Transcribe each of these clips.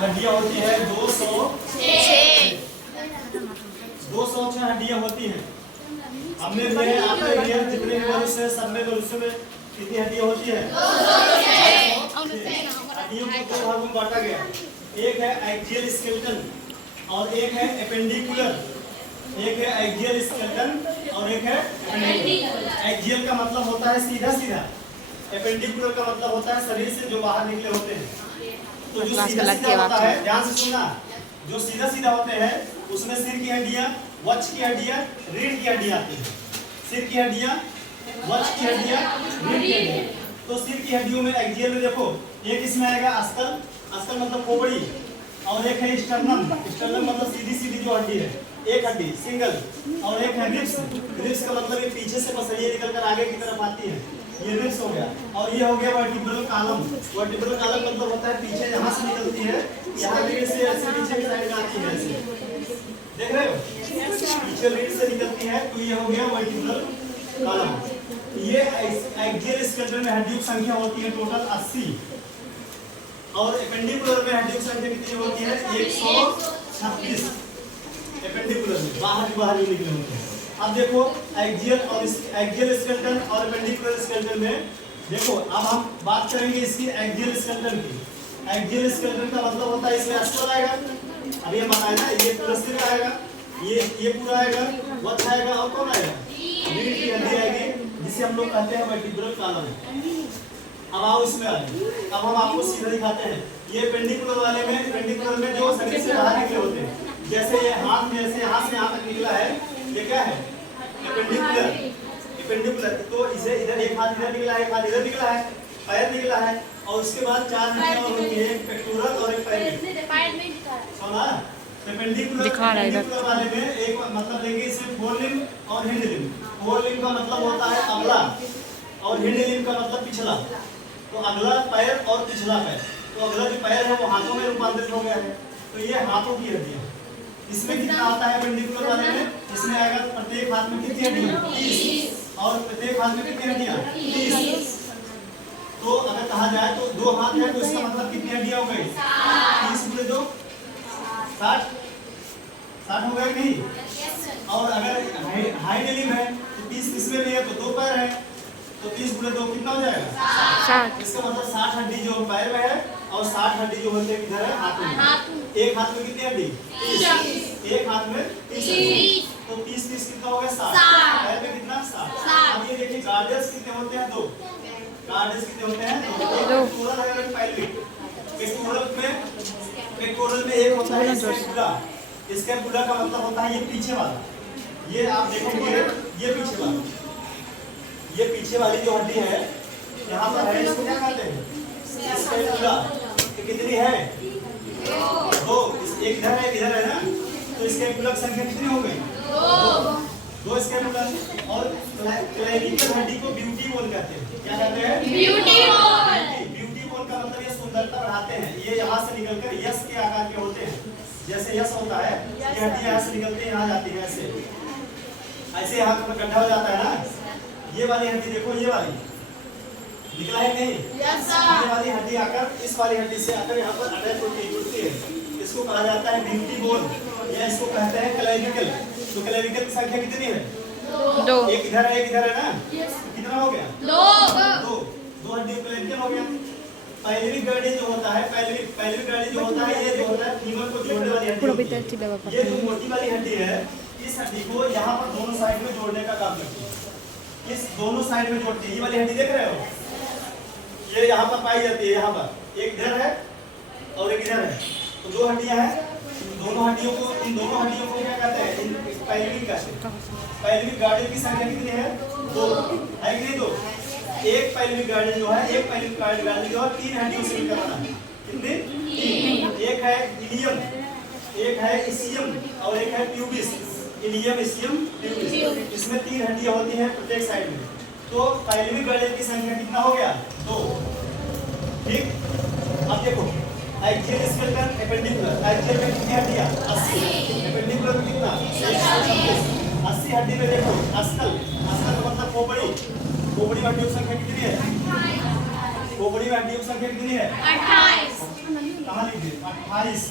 हड्डियां होती है 206 हड्डियां होती हैं। हमने भी है आपके लिए जितने भी मनुष्य सब में मनुष्य में कितनी हड्डियां होती है? 206 हड्डियों को दो भागों में बांटा गया। एक है एक्सियल स्केलेटन और एक है एपेंडिकुलर। एक है एक्सियल स्केलेटन और एक है एपेंडिकुलर। एक्सियल का मतलब होता है सीधा सीधा, एपेंडिकुलर का मतलब होता है शरीर से जो बाहर निकले होते हैं। तो जो सीधा सीधा होता है, ध्यान से सुनना, जो सीधा सीधा होते हैं उसमें सिर की हड्डियां, वक्ष की हड्डियां, रीढ़ की हड्डियां आती हैं। सिर की हड्डियां, वक्ष की हड्डियां, रीढ़ की हड्डियां। तो सिर की हड्डियों में एक्सियल में देखो, एक इसमें आएगा अस्कल, अस्कल मतलब खोपड़ी, और एक है स्टर्नम, स्टर्नम मतलब सीधी सीधी जो हड्डी है, एक हड्डी सिंगल, और एक है रिब्स, रिब्स का मतलब ये पीछे से पसलियां निकल कर आगे की तरफ आती है, ये रिब्स हो गया। और ये हो गया वर्टिब्रल कॉलम। वर्टिब्रल कॉलम मतलब होता है पीछे यहाँ से निकलती है, यहाँ रीढ़ से ऐसे पीछे की साइड में आती है, ऐसे देख रहे हो, पीछे रीढ़ से निकलती है, तो ये हो गया वर्टिब्रल कॉलम। ये एक्सियल स्केलेटन में हड्डियों की संख्या होती है टोटल 80, और एपेंडिकुलर में हड्डियों की संख्या कितनी होती है? 136। एपेंडिकुलर में बाहर निकले होते हैं। अब देखो एक्सियल स्केलेटन और एपेंडिकुलर स्केलेटन में देखो, अब हम बात करेंगे इसकी एक्सियल स्केलेटन की। एक्सियल स्केलेटन का मतलब होता है इसमें अस्कल आएगा, अभी हम बताए ना, ये पूरा सिर आएगा, ये पूरा आएगा, वक्ष आएगा, और कौन आएगा? रीढ़ की हड्डी आएगी, जिसे हम लोग कहते हैं वर्टिब्रल कॉलम। अब आओ इसमें आए, अब हम आपको सीधा दिखाते हैं। ये एपेंडिकुलर वाले में, एपेंडिकुलर में जो शरीर से बाहर निकले होते हैं, जैसे ये हाथ में ऐसे यहाँ से यहाँ तक निकला है, ये क्या है? एपेंडिकुलर। एपेंडिकुलर तो इसे इधर एक हाथ इधर निकला है, एक हाथ इधर निकला है, पैर निकला है, और उसके बाद 4 हड्डियां और होती है, एक पेक्टोरल और एक पैर। सुना? एपेंडिकुलर वाले में एक मतलब लेंगे इसे फोरलिम्ब और हिंड लिम्ब। फोरलिम्ब का मतलब होता है अगला, और हिंड लिम्ब का मतलब पिछला। तो अगला पैर और पिछला पैर, तो अगला जो पैर है वो हाथों में रूपांतरित हो गया है, तो ये हाथों की हड्डियां। इसमें कितना आता है एपेंडिकुलर वाले में? इसमें आएगा प्रत्येक हाथ में कितनी हड्डियां? 30, और प्रत्येक हाथ में कितनी हड्डियां? 30। तो अगर कहा जाए तो 2 हाथ है, तो इसका मतलब कितनी हड्डियां हो गई? 30 गुणे 2 60 हो गया नहीं? और अगर हाइंड लिम्ब है तो 30 इसमें भी है, तो 2 पैर है, तो 30 गुणे 2 कितना हो जाएगा? 60। इसका मतलब 60 हड्डी जो पैर में है, और 60 हड्डी जो होती है किधर है? हाथ में। एक हाथ में कितनी हड्डी? 30। एक हाथ में 30, तो 30 कितना हो गया? 60। पैर में कितना? 60। अब ये देखिए गार्डियल्स कितने होते हैं? 2। गार्डियल्स कितने होते हैं? 2। पेक्टोरल है और पैल्विक। पेक्टोरल में एक होता है स्कैपुला। स्कैपुला का मतलब होता है ये पीछे वाला, ये आप देखोगे, ये पीछे वाला, ये पीछे वाली जो हड्डी है यहाँ पर है, इसको क्या कहते हैं? स्कैपुला। कितनी है? 2। एक इधर है, इधर है ना, तो स्कैपुला की संख्या कितनी हो गई? 2 स्कैपुला। और क्लेविकल हड्डी को ब्यूटी बोन कहते हैं। क्या कहते हैं? Beauty bone. ब्यूटी बोन का मतलब ये सुंदरता बढ़ाते हैं। ये यहाँ से निकलकर यश के आकार के होते हैं, जैसे यश होता है, ये हड्डी यहाँ से निकलते हैं, यहाँ जाती है, ऐसे ऐसे यहाँ पर गड्ढा हो जाता है ना। ये वाली हड्डी देखो, ये वाली निकला है नहीं? ये वाली हड्डी आकर इस वाली हड्डी से आकर यहाँ पर अटैच होती है, इसको कहा जाता है ब्यूटी बोन, या इसको कहते हैं क्लेविकल। तो क्लेविकल की संख्या कितनी है? 2। एक इधर है, एक इधर है ना, कितना हो गया? 2 हड्डी क्लेविकल हो गया। पैल्विक गार्डी जो होता है, पैल्विक गार्डी जो होता है, ये जो होता है फीमर को जोड़ने वाली हड्डी होती है। ये जो मोटी वाली हड्डी है, इस हड्डी को यहाँ पर दोनों साइड में जोड़ने का काम करती है। इस दोनों साइड में जोड़ती है। ये वाली हड्डी देख रहे हो, ये यहाँ पर पाई जाती है, यहाँ पर एक इधर है और एक इधर है, तो 2 हड्डियां हैं। दोनों हड्डियों को, इन दोनों हड्डियों को क्या कहते हैं? पैल्विक कहते हैं। पैल्विक गार्डी की संख्या कितनी है? 2 है कि नहीं? 2। एक पैल्विक गार्डी जो है, एक पैल्विक गार्डी जो है 3 हड्डियों से मिलकर बना है। कितनी? 3। एक है इलियम, एक है इसियम, और एक है प्यूबिस। इलियम, इसियम, प्यूबिस, इसमें 3 हड्डियां होती हैं प्रत्येक साइड में। तो पैल्विक गार्डी की संख्या कितना हो गया? 2। ठीक। अब देखो एक्सियल स्केलेटन, एपेंडिकुलर। एक्सियल में कितनी हड्डियां? 80। एपेंडिकुलर में कितना? 80 हड्डी में देखो अस्कल, अस्कल का मतलब खोपड़ी। खोपड़ी में हड्डियों की संख्या कितनी है? खोपड़ी में हड्डियों की संख्या कितनी है? 28। कहाँ लिख दिए 28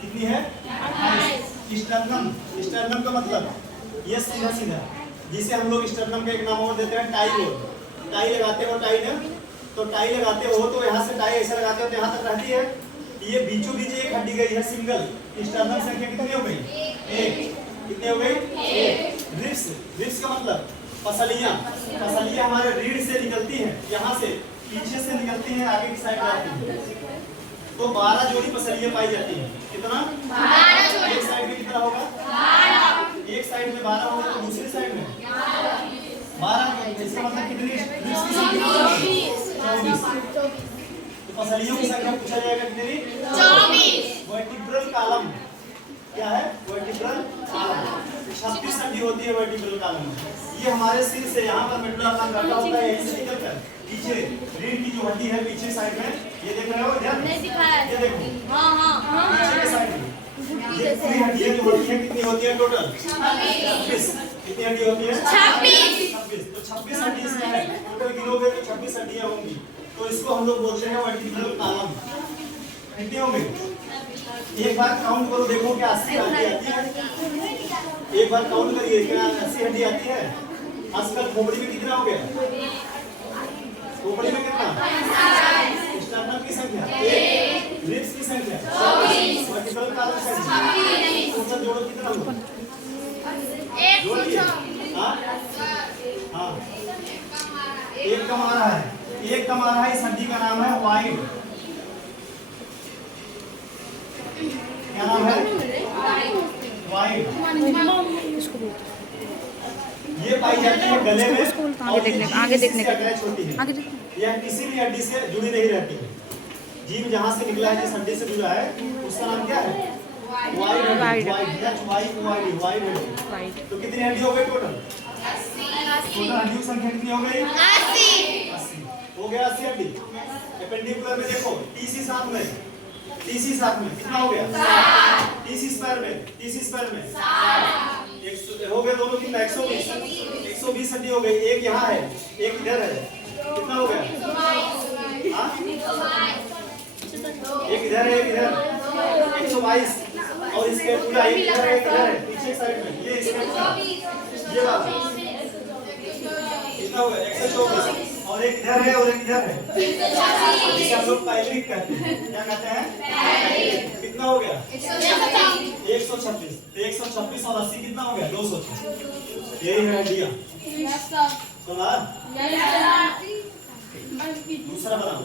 कितनी है 28। स्टर्नम, स्टर्नम का मतलब ये सीधा सीधा जिसे हम लोग स्टर्नम का एक नाम और देते हैं टाई बोर्ड। टाई लगाते हो टाई ने तो टाई लगाते हो तो यहाँ से टाई ऐसा लगाते हो तो यहाँ तक रहती है। ये बीचों बीच एक हड्डी गई है सिंगल। स्टर्नम संख्या कितनी हो गई एक। कितनी हो गई एक। रिब्स, रिब्स का मतलब पसलियाँ। पसलियाँ हमारे रीढ़ से निकलती हैं, यहाँ से पीछे से निकलती हैं आगे की साइड आती है। तो 12 जोड़ी पसलियाँ पाई जाती हैं। कितना 12 जोड़ी। एक साइड में कितना होगा 12। एक साइड में 12 होगा तो दूसरी साइड में 12। इसका मतलब कितनी रिब्स की संख्या 24। तो पसलियों की संख्या पूछा जाएगा कितनी 24। वर्टिब्रल कॉलम क्या है वर्टिब्रल कॉलम 26 हड्डी होती है वर्टिब्रल कॉलम में। ये हमारे सिर से यहाँ पर मेडुला ऑब्लांगेटा होता है, यहीं से निकलकर पीछे रीढ़ की जो हड्डी है पीछे साइड में ये देख रहे हो इधर ये देखो हां पीछे के साइड में ये पूरी हड्डियां जो होती है कितनी होती है टोटल 26। कितनी हड्डी होती है 26। तो 26 हड्डी इसमें है, टोटल गिनोगे तो 26 हड्डियां होंगी। तो इसको हम लोग बोलते हैं वर्टिब्रल कॉलम। कितनी होंगी एक बार काउंट करो देखो क्या 80 हड्डी आती है। एक बार काउंट करिए क्या 80 हड्डी आती है। आजकल खोपड़ी में कितना हो गया खोपड़ी में कितना स्टर्नम की संख्या 1। रिब्स की संख्या 24। वर्टिब्रल कॉलम संख्या 26। टोटल जोड़ो कितना हुआ 126। हां हां एक कम आ रहा है। एक कम आ रहा है। इस हड्डी का नाम है वाइड। क्या नाम है वाइड। ये पाई जाती है गले में आगे देखने का यह किसी भी हड्डी से जुड़ी नहीं रहती है। जीव जहाँ से निकला है जिस हड्डी से जुड़ा है उसका नाम क्या है वाइड। वाइड हड्डी। तो कितनी हड्डी हो गई टोटल हड्डियों की संख्या कितनी हो गई 80 हो गया 80 हड्डी। एपेंडिकुलर में देखो टीसी साथ में कितना हो गया टीसी स्क्वायर में 100 हो गए दोनों कितना 120 हड्डी हो गई। एक यहाँ है एक इधर है कितना हो गया एक इधर है एक इधर 122। और इसके पूरा एक इधर है पीछे साइड में ये इसके ये वाला कितना हो गया 124। और एक इधर है और एक इधर है इसे हम लोग पाइलिक कहते हैं। क्या कहते हैं कितना हो गया 126। 126 और 80 कितना हो गया 200। यही है हड्डियां। सुना दूसरा बनाओ।